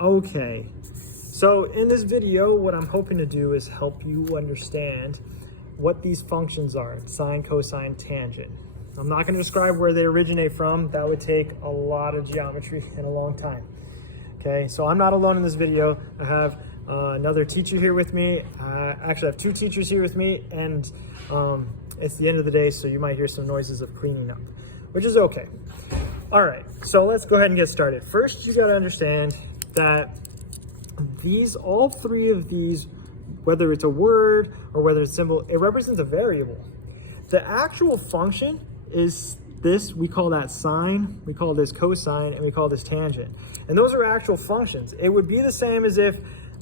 Okay, so in this video, what I'm hoping to do is help you understand what these functions are: sine, cosine, tangent. I'm not going to describe where they originate from. That would take a lot of geometry and a long time. Okay, so I'm not alone in this video. I have another teacher here with me. I actually have two teachers here with me, and it's the end of the day, so you might hear some noises of cleaning up, which is okay. All right, so let's go ahead and get started. First, you got to understand that all three of these, whether it's a word or whether it's a symbol, it represents a variable. The actual function is this. We call that sine, we call this cosine, and we call this tangent. And those are actual functions. It would be the same as if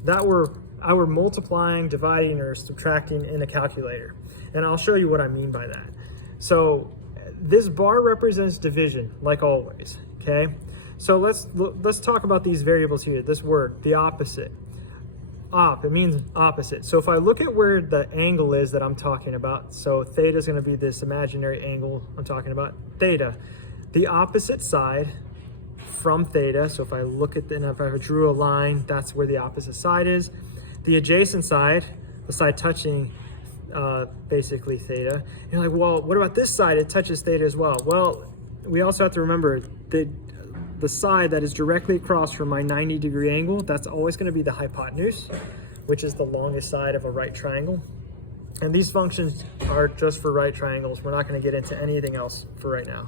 I were multiplying, dividing, or subtracting in a calculator. And I'll show you what I mean by that. So this bar represents division, like always, okay? So let's talk about these variables here. This word, the opposite. Op, it means opposite. So if I look at where the angle is that I'm talking about, so theta is going to be this imaginary angle I'm talking about, theta. The opposite side from theta, so if I look at if I drew a line, that's where the opposite side is. The adjacent side, the side touching basically theta. You're like, well, what about this side? It touches theta as well. Well, we also have to remember that the side that is directly across from my 90-degree angle, that's always going to be the hypotenuse, which is the longest side of a right triangle. And these functions are just for right triangles. We're not going to get into anything else for right now.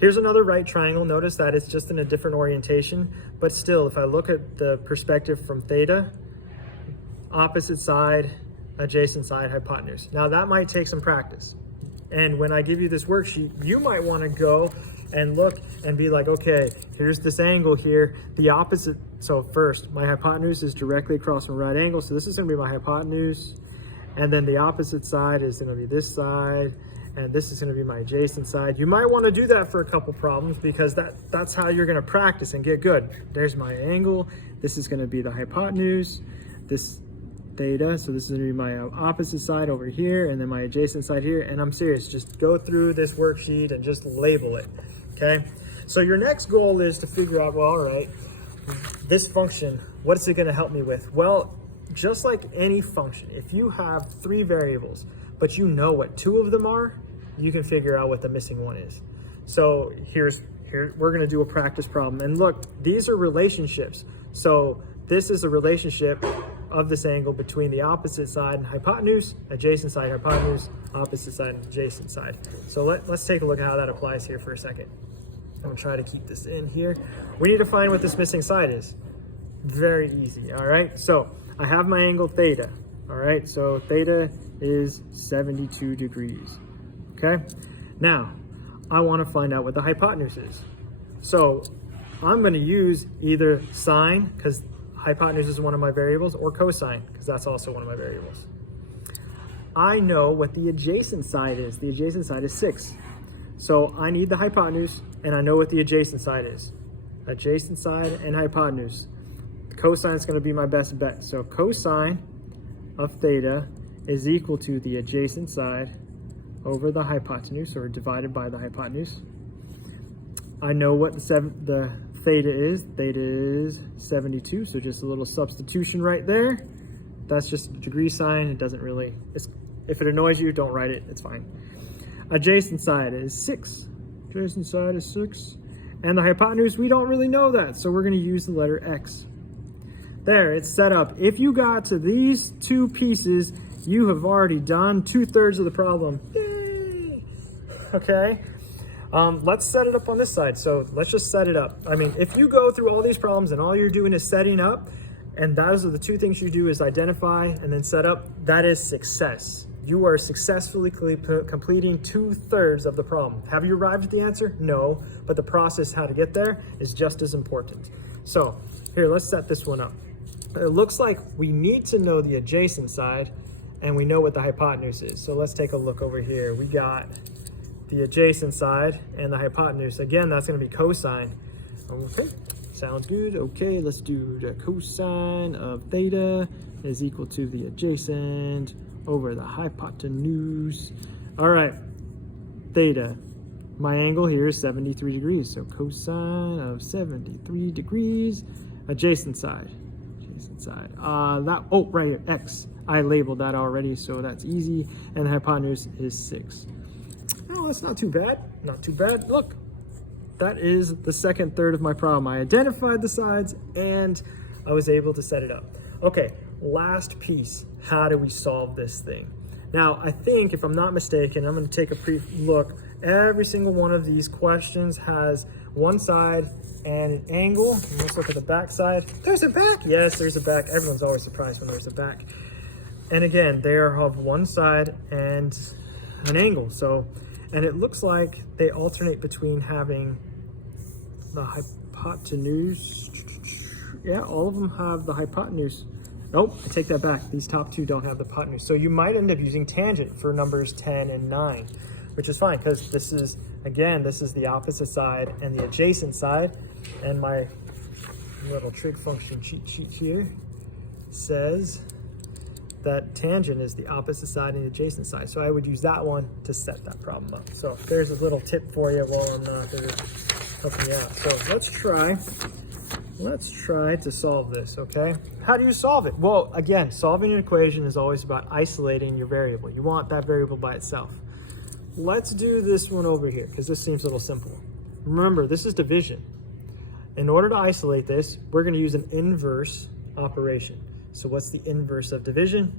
Here's another right triangle. Notice that it's just in a different orientation, but still, if I look at the perspective from theta, opposite side, adjacent side, hypotenuse. Now that might take some practice. And when I give you this worksheet, you might want to go and look and be like, okay, here's this angle here, the opposite. So first, my hypotenuse is directly across from right angle, so this is going to be my hypotenuse, and then the opposite side is going to be this side, and this is going to be my adjacent side. You might want to do that for a couple problems, because that's how you're going to practice and get good. There's my angle, this is going to be the hypotenuse, this theta, so this is going to be my opposite side over here, and then my adjacent side here. And I'm serious, just go through this worksheet and just label it. Okay, so your next goal is to figure out, well, all right, this function, what is it going to help me with? Well, just like any function, if you have three variables, but you know what two of them are, you can figure out what the missing one is. So here we're going to do a practice problem. And look, these are relationships. So this is a relationship of this angle between the opposite side and hypotenuse, adjacent side, hypotenuse, opposite side, and adjacent side. So let's take a look at how that applies here for a second. I'm gonna try to keep this in here. We need to find what this missing side is. Very easy, all right? So I have my angle theta, all right? So theta is 72 degrees, okay? Now, I wanna find out what the hypotenuse is. So I'm gonna use either sine, because hypotenuse is one of my variables, or cosine, because that's also one of my variables. I know what the adjacent side is. The adjacent side is 6. So I need the hypotenuse, and I know what the adjacent side is. Adjacent side and hypotenuse. The cosine is going to be my best bet. So cosine of theta is equal to the adjacent side over the hypotenuse, or divided by the hypotenuse. I know what the theta is. Theta is 72, so just a little substitution right there. That's just a degree sign. It doesn't really, if it annoys you, don't write it, it's fine. Adjacent side is 6. Adjacent side is 6. And the hypotenuse, we don't really know that, so we're going to use the letter X. There, it's set up. If you got to these two pieces, you have already done 2/3 of the problem. Yay! Okay. Let's set it up on this side. So let's just set it up. I mean, if you go through all these problems and all you're doing is setting up, and those are the two things you do is identify and then set up, that is success. You are successfully completing 2/3 of the problem. Have you arrived at the answer? No, but the process how to get there is just as important. So here, let's set this one up. It looks like we need to know the adjacent side, and we know what the hypotenuse is. So let's take a look over here. We got the adjacent side and the hypotenuse. Again, that's going to be cosine. Okay, sounds good. Okay, let's do the cosine of theta is equal to the adjacent over the hypotenuse. All right, theta. My angle here is 73 degrees. So cosine of 73 degrees Adjacent side. Adjacent side. Oh, right here, x. I labeled that already, so that's easy. And the hypotenuse is 6. Oh, that's not too bad. Not too bad. Look, that is the second third of my problem. I identified the sides and I was able to set it up. Okay, last piece. How do we solve this thing? Now, I think, if I'm not mistaken, I'm going to take a brief look. Every single one of these questions has one side and an angle. And let's look at the back side. There's a back. Yes, there's a back. Everyone's always surprised when there's a back. And again, they are of one side and an angle. So, and it looks like they alternate between having the hypotenuse. Yeah, all of them have the hypotenuse. Nope, I take that back. These top two don't have the hypotenuse. So you might end up using tangent for numbers 10 and 9, which is fine because this is, again, this is the opposite side and the adjacent side. And my little trig function cheat sheet here says that tangent is the opposite side and the adjacent side. So I would use that one to set that problem up. So there's a little tip for you while I'm not there helping you out. So let's try to solve this, okay? How do you solve it? Well, again, solving an equation is always about isolating your variable. You want that variable by itself. Let's do this one over here because this seems a little simple. Remember, this is division. In order to isolate this, we're going to use an inverse operation. So what's the inverse of division?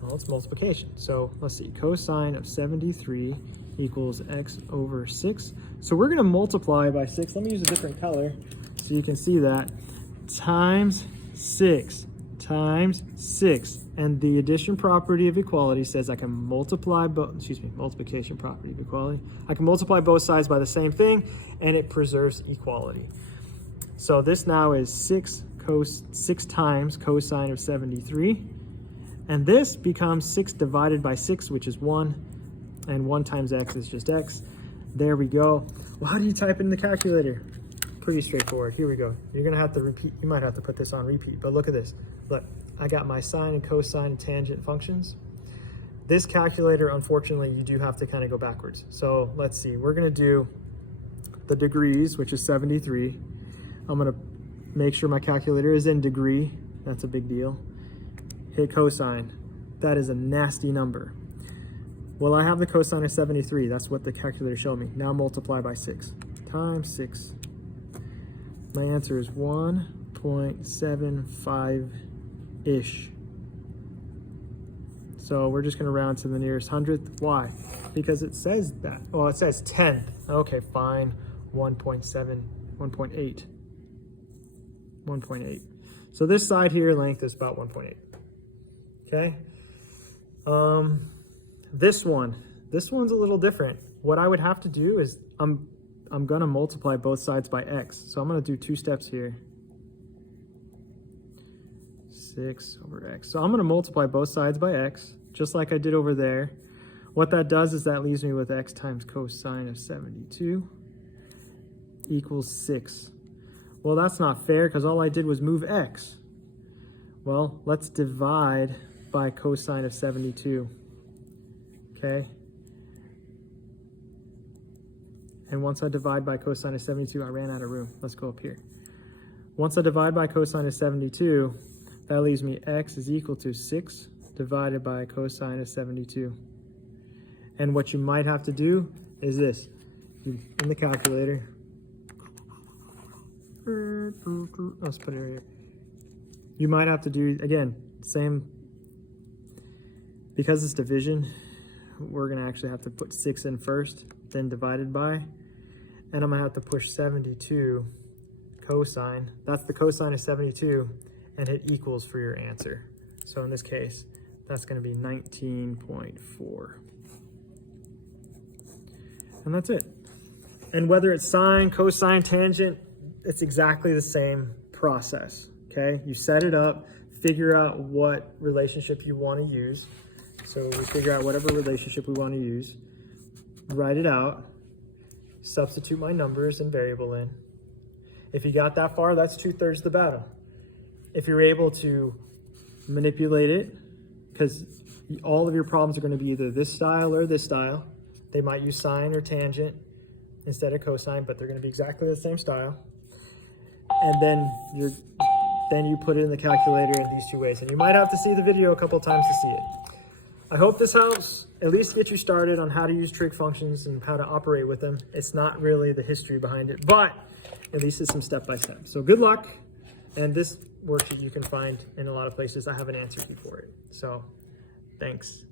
Well, it's multiplication. So let's see, cosine of 73 equals x over 6. So we're going to multiply by 6. Let me use a different color so you can see that. Times 6 times 6. And the addition property of equality says I can multiply multiplication property of equality. I can multiply both sides by the same thing and it preserves equality. So this now is 6 times cosine of 73. And this becomes 6 divided by 6, which is 1. And 1 times x is just x. There we go. Well, how do you type it in the calculator? Pretty straightforward. Here we go. You're going to have to repeat. You might have to put this on repeat, but look at this. Look, I got my sine and cosine and tangent functions. This calculator, unfortunately, you do have to kind of go backwards. So let's see. We're going to do the degrees, which is 73. I'm going to make sure my calculator is in degree. That's a big deal. Hit cosine. That is a nasty number. Well, I have the cosine of 73. That's what the calculator showed me. Now multiply by 6 times 6. My answer is 1.75-ish. So we're just going to round to the nearest hundredth. Why? Because it says that. Well, it says 10th. Okay, fine. 1.7, 1.8. 1.8. So this side here length is about 1.8. Okay. This one's a little different. What I would have to do is I'm going to multiply both sides by x. So I'm going to do 2 steps here. 6 over x. So I'm going to multiply both sides by x, just like I did over there. What that does is that leaves me with x times cosine of 72 equals 6. Well, that's not fair because all I did was move x. Well, let's divide by cosine of 72. Okay. And once I divide by cosine of 72, I ran out of room. Let's go up here. Once I divide by cosine of 72, that leaves me x is equal to 6 divided by cosine of 72. And what you might have to do is this. In the calculator. Let's put it right here. You might have to do, again, same. Because it's division, we're going to actually have to put 6 in first, then divided by. And I'm going to have to push 72 cosine. That's the cosine of 72, and hit equals for your answer. So in this case, that's going to be 19.4. And that's it. And whether it's sine, cosine, tangent, it's exactly the same process. Okay? You set it up, figure out what relationship you want to use. So we figure out whatever relationship we want to use, write it out, substitute my numbers and variable in. If you got that far, that's 2/3 the battle. If you're able to manipulate it, because all of your problems are going to be either this style or this style. They might use sine or tangent instead of cosine, but they're going to be exactly the same style. And then then you put it in the calculator in these two ways. And you might have to see the video a couple times to see it. I hope this helps at least get you started on how to use trig functions and how to operate with them. It's not really the history behind it, but at least it's some step-by-step. So good luck. And this worksheet you can find in a lot of places. I have an answer key for it. So thanks.